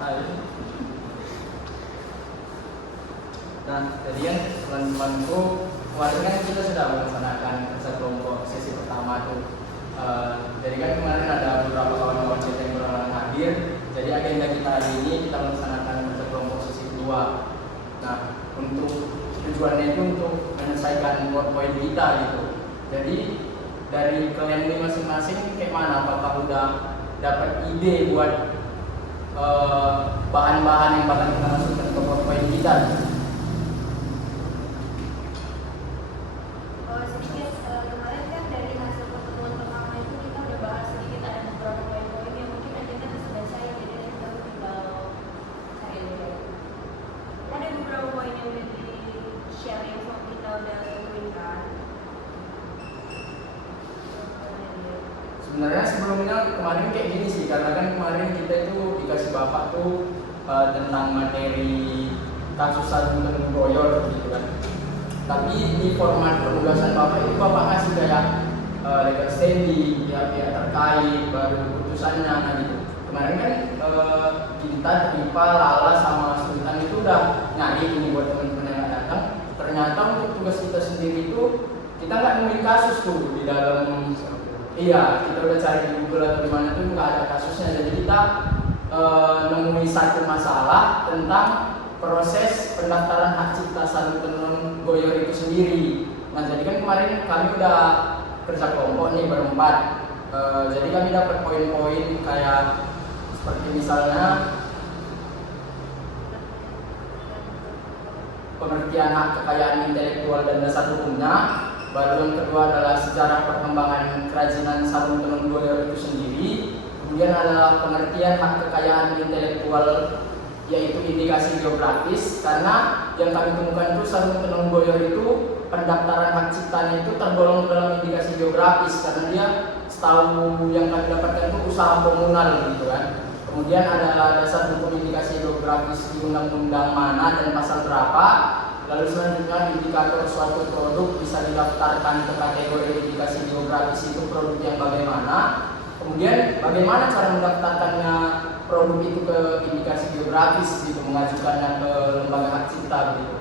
Nah, jadi kan teman-temanku kemarin kan kita sudah melaksanakan kerja kelompok sesi pertama tuh. Jadi kan kemarin ada beberapa kawan-kawan kita yang berhalangan hadir. Jadi agenda kita hari ini kita melaksanakan kerja kelompok sesi kedua. Nah, untuk tujuannya itu untuk menyelesaikan poin kita gitu. Jadi dari kalian ini masing-masing kayak mana? Apakah udah dapat ide buat bahan-bahan yang bakal kita masukkan ke poin kita? Sedikit kemarin kan dari hasil pertemuan pertama itu kita udah bahas sedikit, ada beberapa poin-poin yang mungkin agenda bisa baca ya, jadi kita tinggal cari aja. Ada beberapa poin yang udah di sharing sama kita udah tentuin kan. Sebenarnya sebelumnya kemarin kayak gini sih, karena kan kemarin kita itu dikasih bapak tuh tentang materi kasus sarung tenun goyor gitu kan. Tapi di format penugasan bapak itu bapak ngasih kayak legal standing, pihak-pihak terkait, baru keputusannya nah gitu. Kemarin kan kita, Rifa, Lala sama Sultan itu udah nyari ini buat teman-teman yang datang. Ternyata untuk tugas kita sendiri itu kita nggak nemuin kasus tuh di dalam. Iya, kita udah cari di Google atau dimana tuh nggak ada kasusnya. Jadi kita nemuin satu masalah tentang proses pendaftaran hak cipta sarung tenun goyor itu sendiri. Nah, jadi kan kemarin kami udah kerja kelompok nih berempat. Jadi kami dapat poin-poin kayak seperti misalnya pengertian hak kekayaan intelektual dan dasar hukumnya. Baru yang kedua adalah sejarah perkembangan kerajinan sarung tenun goyor itu sendiri. Kemudian adalah pengertian hak kekayaan intelektual, yaitu indikasi geografis, karena yang kami temukan itu sarung tenun goyor itu pendaftaran hak ciptanya itu tergolong dalam indikasi geografis karena dia setahu yang kami dapatkan itu usaha komunal gitu kan. Kemudian ada dasar hukum indikasi geografis di undang-undang mana dan pasal berapa. Lalu selanjutnya indikator suatu produk bisa didaftarkan ke kategori indikasi geografis itu produk yang bagaimana. Kemudian bagaimana cara mendaftarkannya produk itu ke indikasi geografis gitu, mengajukannya ke lembaga hak cipta gitu.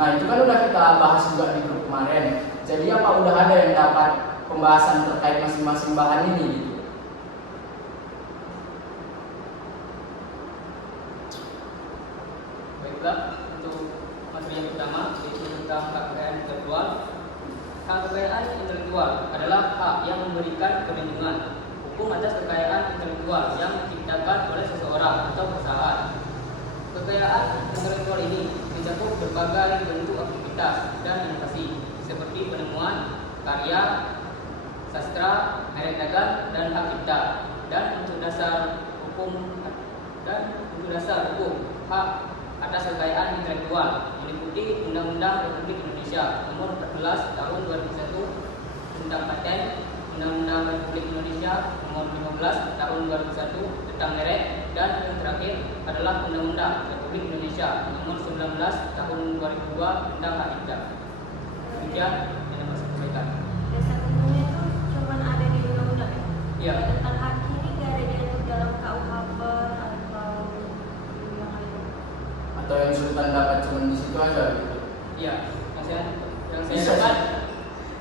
Nah itu kan udah kita bahas juga di grup kemarin. Jadi apa udah ada yang dapat pembahasan terkait masing-masing bahan ini gitu? Baiklah, untuk materi yang pertama yaitu tentang hak kekayaan intelektual. Hak kekayaan intelektual adalah hak yang memberikan perlindungan hukum atas kekayaan intelektual yang diciptakan oleh seseorang atau perusahaan. Kekayaan intelektual ini mencakup berbagai bentuk aktivitas dan inovasi seperti penemuan, karya, sastra, merek dagang, dan hak cipta. Dan untuk dasar hukum hak atas kekayaan intelektual meliputi Undang-Undang Republik Indonesia Nomor 14 Tahun 2001 tentang paten, Undang-Undang Republik Indonesia Nomor 15 Tahun 2001 tentang merek, dan yang terakhir adalah Undang-Undang Republik Indonesia Nomor 19 Tahun 2002 tentang hak cipta. Demikian yang dapat saya sampaikan. Dasar hukumnya itu cuma ada di undang-undang ya? Iya. Tentang hak ini nggak ada diatur dalam KUHP atau yang lain? Atau yang Sultan dapat cuma di situ aja gitu? Iya, yang saya dapat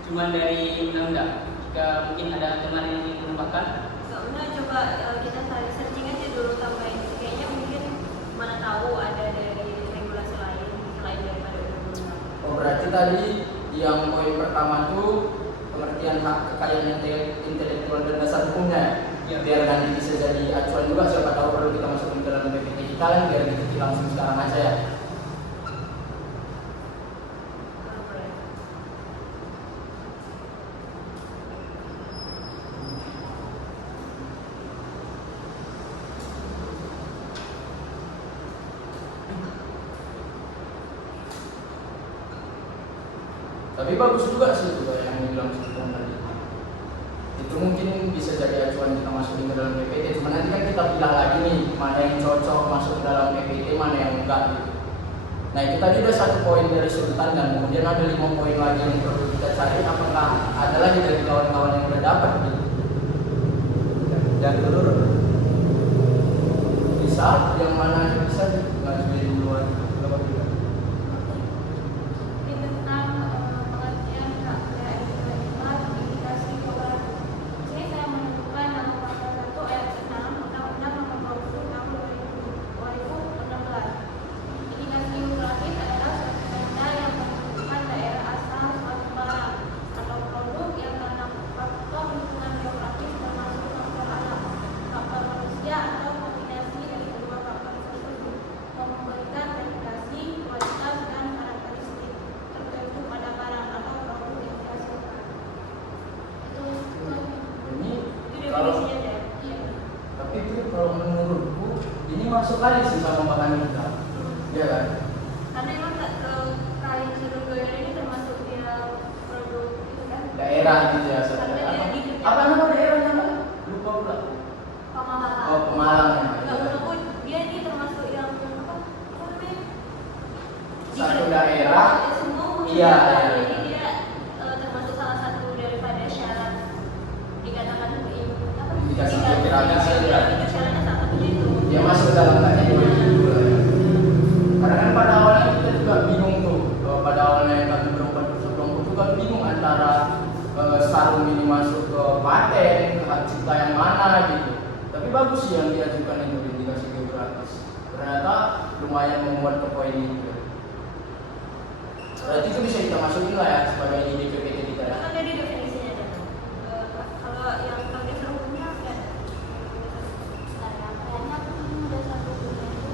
cuma dari undang-undang. Jika mungkin ada teman yang ingin menambahkan. Soalnya coba kita cari searching aja dulu tambahin. Kayaknya mungkin mana tahu ada dari regulasi lain selain daripada undang-undang. Oh berarti tadi yang poin pertama tuh pengertian hak kekayaan intelektual dan dasar hukumnya Ya. Biar nanti bisa jadi acuan juga, siapa tahu perlu kita masukin ke dalam PPT kita kan, biar kita langsung sekarang aja ya. Tapi bagus juga sih itu yang dibilang Sultan tadi. Itu mungkin bisa jadi acuan kita masukin ke dalam PPT. Cuma nanti kan kita pilih lagi nih mana yang cocok masuk ke dalam PPT, mana yang enggak gitu. Nah itu tadi ada satu poin dari Sultan, dan kemudian ada 5 poin lagi yang perlu kita cari. Apakah ada lagi dari kawan-kawan yang udah dapat gitu? Dan dulu bisa yang mana satu daerah. semua Iya, iya. jadi dia termasuk salah satu daripada syarat dikatakan apa? Indikasi Indikasi geografis, ya. itu syaratnya salah satunya itu. Dia masuk dalam kategori itu lah ya. Karena kan pada awalnya kita juga bingung tuh, pada awalnya yang kami berobat di Kelompok itu kan bingung antara sarung ini masuk ke paten, ke hak cipta yang mana gitu. Tapi bagus sih yang diajukan itu indikasi geografis. Ternyata lumayan memuat ke poin itu. Berarti itu bisa kita masukin lah ya sebagai ide PPT kita ya. Kan ada di definisinya ada. Kalau yang dasar hukumnya ada. Kayaknya aku udah satu bulan itu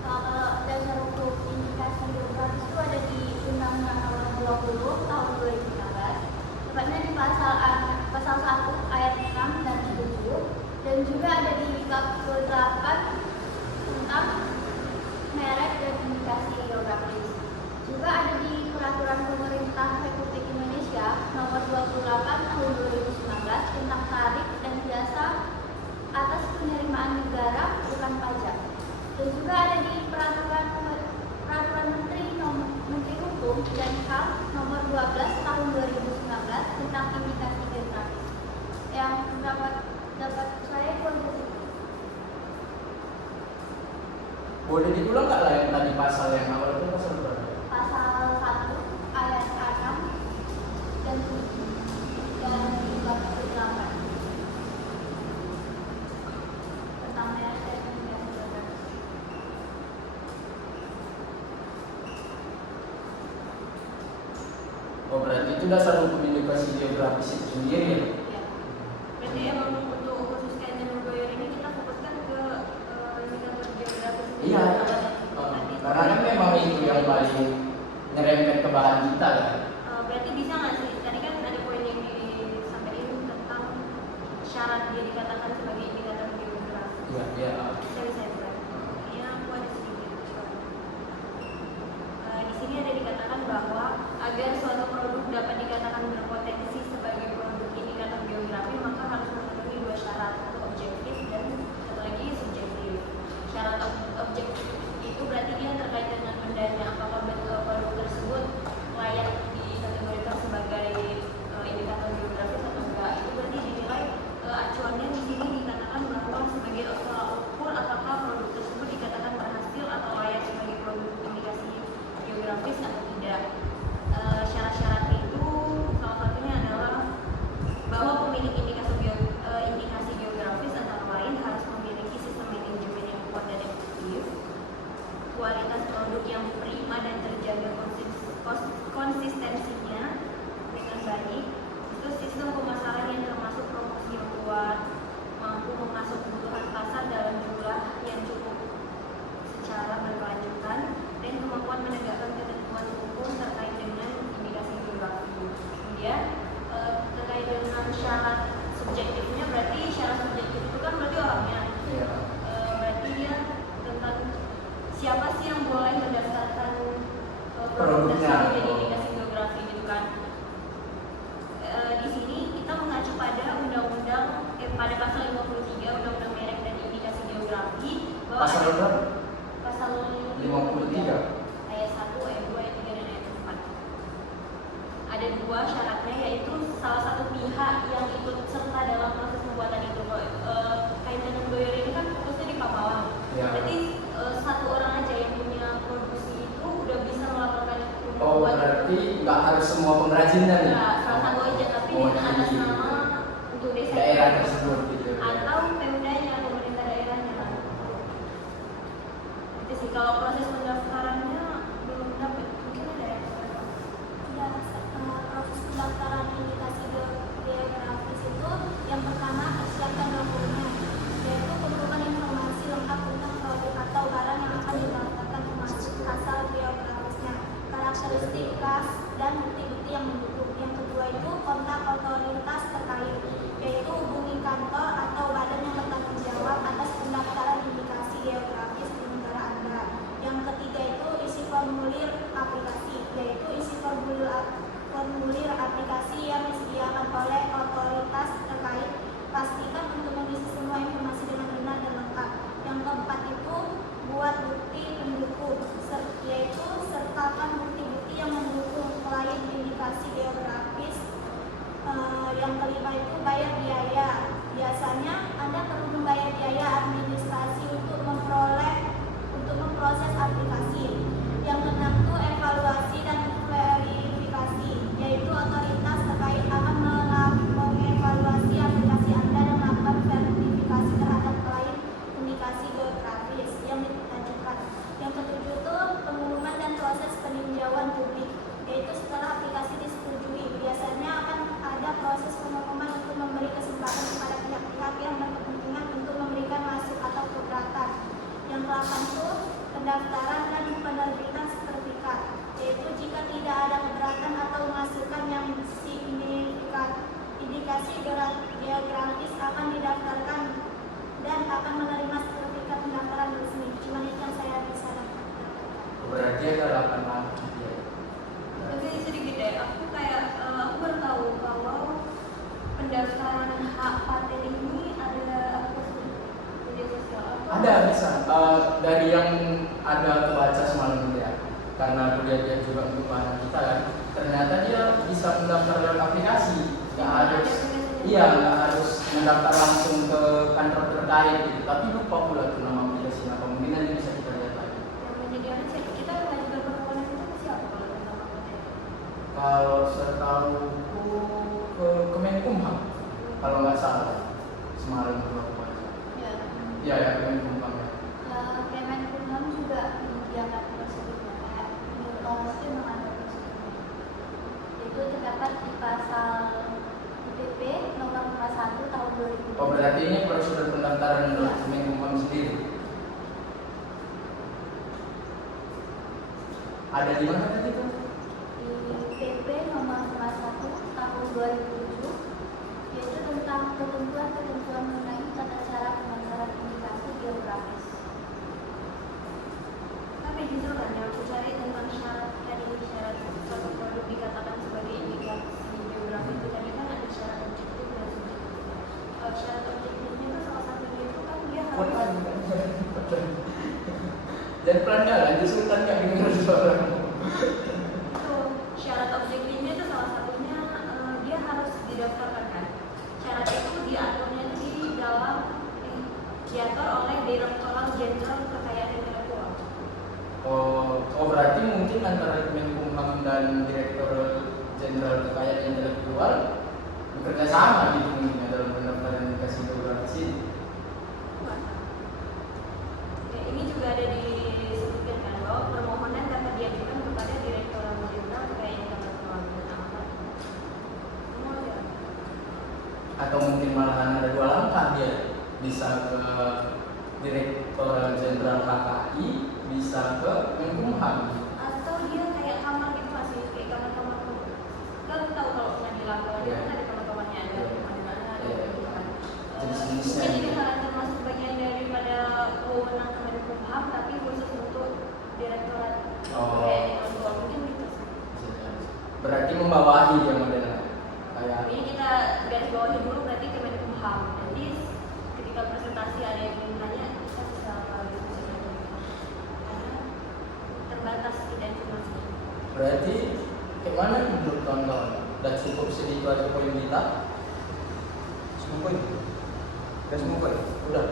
kalau dasar hukum indikasi geografis itu ada di Undang-Undang Nomor 20 Tahun 2016, tepatnya di pasal 1 ayat 6 dan 7, dan juga ada di bab 8 tentang merek dan indikasi geografis. Juga ada di Peraturan Pemerintah Republik Indonesia Nomor 28 Tahun 2019 tentang tarif dan jasa atas penerimaan negara bukan pajak. Dan juga ada di Peraturan Menteri Hukum dan HAM Nomor 12 Tahun 2019 tentang indikasi geografis. Yang dapat saya kualifikasi. Boleh diulang nggak lah yang tadi pasal yang awal itu pasal berapa? Pasal 1 ayat 6 dan 7 dan 28 tentang merek dan indikasi geografis. Oh berarti itu dasar hukum indikasi geografis itu sendiri ya? Ya. Berarti emang untuk khusus kayak jalur Goyer ini kita fokuskan ke indikator geografis. Iya. Karena kan memang itu yang paling nyerempet ke bahan kita ya. Berarti bisa nggak sih? Tadi kan ada poin yang disampaikan tentang syarat dia dikatakan sebagai indikator geografis. Iya, iya. Bisa ya, Pak? Ya, aku ada sedikit. Di sini ada dikatakan bahwa agar suatu produk dapat dikatakan berpotensi sebagai produk indikator geografi, maka harus memenuhi dua syarat, satu objektif dan satu lagi subjektif. Syarat objektif itu berarti dia terkait dengan bendanya, apakah produk tersebut layak dikategorikan sebagai indikator geografis atau enggak. Itu berarti dinilai acuannya di sini dikatakan bahwa sebagai tolak ukur apakah produk tersebut dikatakan berhasil atau layak sebagai produk indikasi geografis atau tidak. Syarat-syarat itu salah satunya adalah bahwa pemilik indikasi geografis antara lain harus memiliki sistem manajemen yang kuat dan efektif, kualitas produk yang prima dan terjaga konsistensinya dengan baik, itu sistem pemasaran yang termasuk promosi yang kuat, mampu memasuk kebutuhan pasar dalam jumlah yang cukup secara berkelanjutan, dan kemampuan menegakkan ketentuan hukum terkait dengan indikasi geografi. Kemudian terkait dengan syarat subjektifnya, berarti syarat subjektif itu kan berarti orangnya. Iya. Berarti dia tentang siapa sih yang boleh mendaftarkan produk Produknya. tersebut jadi indikasi geografi gitu kan. Di sini kita mengacu pada undang-undang pada pasal 53 Undang-Undang Merek dan Indikasi Geografi bahwa Pasal berapa? pasal 53. ayat 1, ayat 2, ayat 3 dan ayat 4. Ada dua syaratnya, yaitu salah satu pihak yang ikut serta dalam proses pembuatan itu. Kain tenun Goyer ini kan fokusnya di Papawan. Ya. Berarti satu orang aja yang punya produksi itu udah bisa melaporkan Oh berarti nggak harus semua pengrajinnya nih? Nah, salah satu aja, tapi Oh, dengan atas jadi nama untuk desa daerah itu. tersebut gitu. Atau pemdanya, pemerintah daerahnya. Itu sih, kalau proses pendaftarannya belum dapat, mungkin ada ya. Ya, proses pendaftaran indikasi geografis itu yang pertama persiapkan dokumennya, yaitu kumpulkan informasi lengkap tentang produk atau barang yang akan didaftarkan, termasuk asal geografisnya, karakteristik khas dan bukti-bukti yang mendukung. Yang kedua tahapan itu pendaftaran dan penerbitan sertifikat, yaitu jika tidak ada keberatan atau masukan yang signifikan, indikasi geografis akan didaftarkan dan akan menerima sertifikat pendaftaran resmi. Cuma itu yang saya bisa dapatkan. Berarti ada 8 langkah ya. Tapi sedikit deh, aku baru tahu kalau pendaftaran hak paten ini ada apa sih? Media sosial apa? Ada bisa. Dari yang ada kebaca semalam ya, karena dia juga untuk bahan kita kan, ternyata dia bisa mendaftar lewat aplikasi, nggak harus, iya nggak harus mendaftar langsung ke kantor terkait gitu. Tapi lupa pula tuh nama aplikasinya apa, mungkin nanti bisa kita lihat lagi. Yang menyediakan kita mengajukan permohonan itu ke siapa kalau tentang paten? Kalau setahuku ke Kemenkumham, kalau nggak salah semalam itu aku baca. Ya. Iya ya Kemenkumham ya. Kemenkumham juga menyediakan prosedurnya, kayak menurut itu memang ada prosedurnya. Itu terdapat di pasal UPP nomor 41 tahun 2000. Oh berarti ini prosedur pendaftaran dari Kemenkumham sendiri. Ada di mana tadi tuh? Di PP nomor 41 tahun 2007, yaitu tentang ketentuan mengenai tata cara pendaftaran indikasi geografis. Tapi justru kan yang aku cari tentang syarat tadi, syarat suatu produk dikatakan sebagai indikasi geografi itu tadi kan ada syarat objektif dan subjektif. Syarat objektifnya itu salah satunya itu kan dia harus Dan pelan-pelan justru kan nggak dengar suara. itu syarat objektifnya itu salah satunya dia harus didaftarkan kan. Syarat itu diaturnya di dalam diatur oleh Direktorat Jenderal Kekayaan Intelektual. Oh berarti mungkin antara Kemenkumham dan Direktur Jenderal Kekayaan Intelektual bekerja sama gitu mungkin dalam pendaftaran indikasi geografis ini. Ya, ini juga ada disebutkan kan bahwa permohonan dapat diajukan kepada Direktorat Jenderal Kekayaan Intelektual dan amat. Semua ada. Atau mungkin malahan ada 2 langkah, dia bisa ke Direktorat Jenderal KKI, bisa ke Kemenkumham. Atau dia kayak kamar gitu masih kayak kamar-kamar kan tahu kalau pengadilan kalau dia kan ada kamar-kamarnya ada pengadilan ada gitu kan. Jenis-jenisnya Mungkin gitu. ini hal termasuk bagian daripada wewenang Kemenkumham tapi khusus untuk Direktorat Kekayaan Intelektual mungkin gitu sih. Berarti membawahi dia modelnya. Kayak Ini kita garis bawahi dulu berarti Kemenkumham. Nanti ketika presentasi ada yang nanya kita bisa diskusi lagi. Karena terbatas kita informasi. berarti gimana menurut kawan-kawan? Dan cukup sedikit aja poin kita. Semua poin. Udah semua poin. Udah.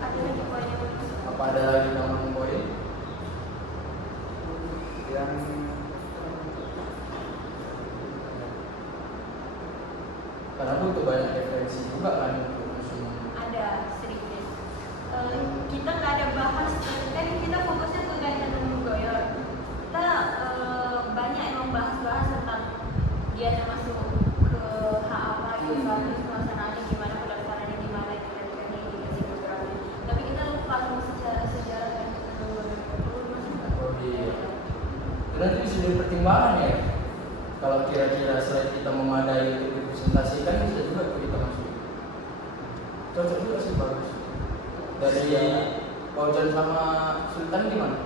Ada lagi poin yang mau dimasukkan? Apa ada lagi tambahan poin? Yang Karena butuh banyak referensi juga kan untuk langsung. Ada sedikit. Kita nggak ada bahas kan kita fokusnya ke gaya tenun goyor. Kita banyak emang bahas-bahas tentang dia ada masuk ke hak apa geografis pelaksanaannya gimana pendaftarannya gimana indikasinya indikasi geografi. Tapi kita lupa sama sejarah dan tenun goyor. Oh iya. Itu nanti bisa jadi pertimbangan ya. Kalau kira-kira slide kita memadai untuk dipresentasikan bisa juga tuh kita masuk. Cocok juga sih, bagus. Dari Paujan sama Sultan gimana?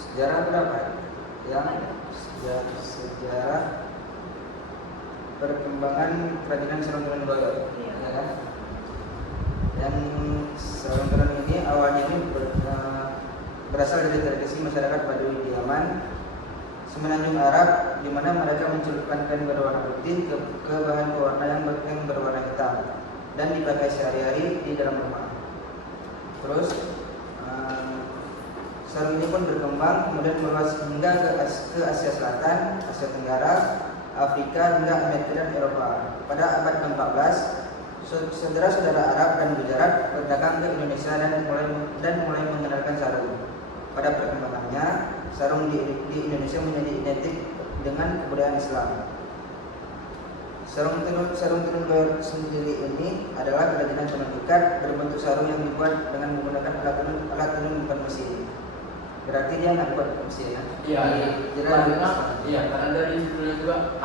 sejarah berapa? Yang sejarah perkembangan kerajinan sarung tenun goyor, Iya. ya kan? Yang sarung tenun ini awalnya ini berasal dari tradisi masyarakat Baduy di Yaman, Semenanjung Arab, di mana mereka mencelupkan kain berwarna putih ke bahan pewarna yang berwarna hitam dan dipakai sehari-hari di dalam rumah. Terus sarung ini pun berkembang kemudian meluas hingga ke Asia Selatan, Asia Tenggara, Afrika hingga Amerika dan Eropa. Pada abad ke-14, saudara-saudara Arab dan Gujarat berdagang ke Indonesia dan mulai mengenalkan sarung. Pada perkembangannya, sarung di Indonesia menjadi identik dengan kebudayaan Islam. Sarung tenun goyor sendiri ini adalah kerajinan tenun ikat berbentuk sarung yang dibuat dengan menggunakan alat tenun bukan mesin. Berarti dia nggak buat mesin ya? Karena dari judulnya juga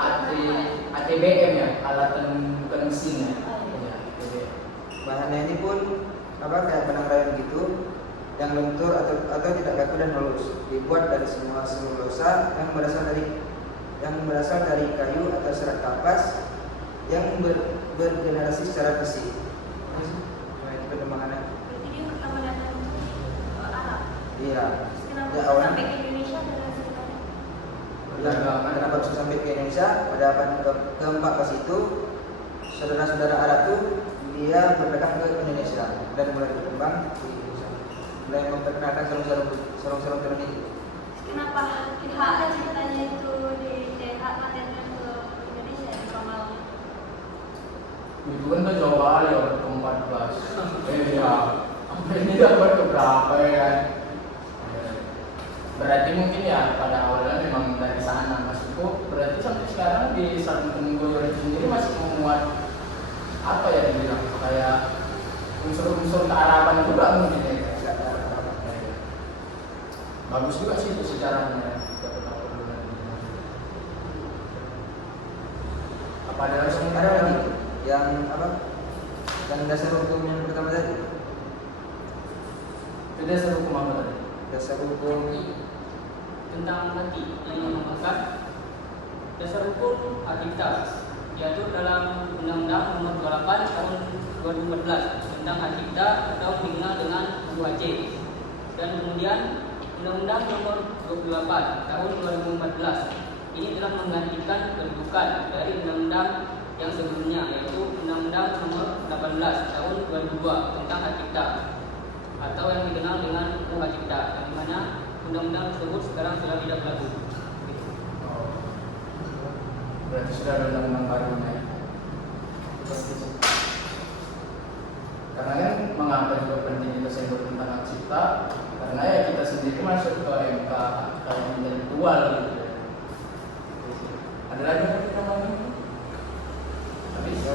ATBM ya, alat tenun bukan mesin ya. Iya, ATBM. Bahannya ini pun kayak benang rayon gitu, yang lentur atau tidak kaku dan halus, dibuat dari semua selulosa yang berasal dari kayu atau serat kapas yang bergenerasi secara besi. Nah, itu perkembangannya. Berarti dia pertama datang itu Arab. Iya. Kenapa Ya, bisa awalnya- sampai ke Indonesia dengan ceritanya? Kenapa bisa sampai ke Indonesia? Pada abad keempat pas itu saudara-saudara Arab tuh dia berdagang ke Indonesia dan mulai berkembang di Indonesia, mulai memperkenalkan sarung-sarung tenun itu. Kenapa hak ceritanya itu di hak patennya ke Indonesia di Kamal? Itu kan udah jauh kali ya, ke-14. Iya. Sampai ini abad keberapa ya kan? Berarti mungkin ya pada awalnya memang dari sana. Maksudku berarti sampai sekarang di sarung tenun goyor itu sendiri masih memuat apa ya dibilang kayak unsur-unsur kearaban juga mungkin ya. Bagus juga sih itu sejarahnya. Siapa tahu dulu nanti. Apa ada langsung Ada lagi yang yang dasar hukum yang pertama tadi. Itu dia seru kemana tadi? Dasar hukum Tentang hati yang menamakan dasar hukum hak cipta diatur dalam Undang-Undang Nomor 28 Tahun 2014 tentang hak cipta atau dikenal dengan UHC, dan kemudian Undang-Undang Nomor 28 Tahun 2014 ini telah menggantikan kedudukan dari undang-undang yang sebelumnya, yaitu Undang-Undang Nomor 18 Tahun 2002 tentang hak cipta atau yang dikenal dengan UHC Cipta, yang mana undang-undang tersebut sekarang sudah tidak berlaku. Oh. Berarti sudah ada undang-undang barunya. Karena kan mengapa juga penting kita sebut tentang hak cipta? Karena ya kita sendiri masuk ke MK kayak intelektual gitu ya. Ada lagi yang kita mau ngomong? Habis ya?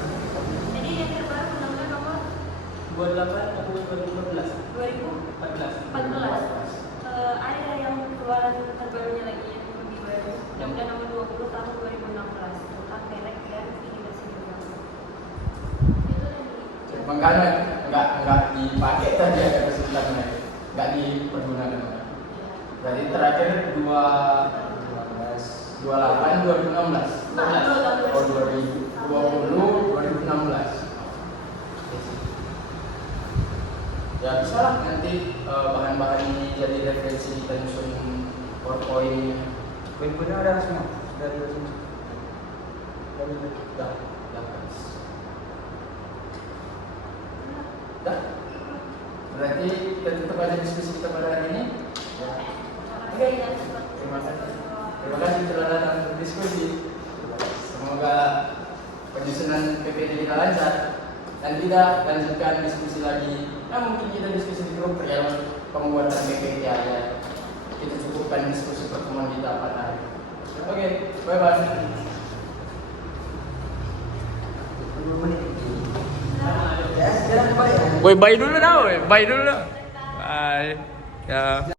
Jadi yang terbaru undang-undang nomor 28 Tahun 2014. 2014. Ada yang keluaran terbarunya lagi yang lebih baru, Undang-Undang Nomor 20 Tahun 2016 tentang merek dan indikasi berlaku. Itu tadi. Makanya nggak dipakai tadi ada kesulitannya, nggak dipergunakan. Berarti terakhir 28 2016. Oh 2020 2016. Ya bisa lah nanti bahan-bahan ini jadi referensi kita nyusun PowerPoint. poin-poinnya ada semua dari sini. Dah. Berarti kita tutup aja diskusi kita pada hari ini. Oke. Terima kasih telah datang berdiskusi. Semoga penyusunan PPT kita lancar dan kita lanjutkan diskusi lagi. Nah mungkin kita diskusi di grup perihal pembuatan PPT aja. Kita cukupkan diskusi pertemuan kita pada hari. Oke, bye bye. 20 menit. Ya, sekarang kembali ya. Woi, bye dulu dah, woi. Bye dulu dah. Bye. Ya.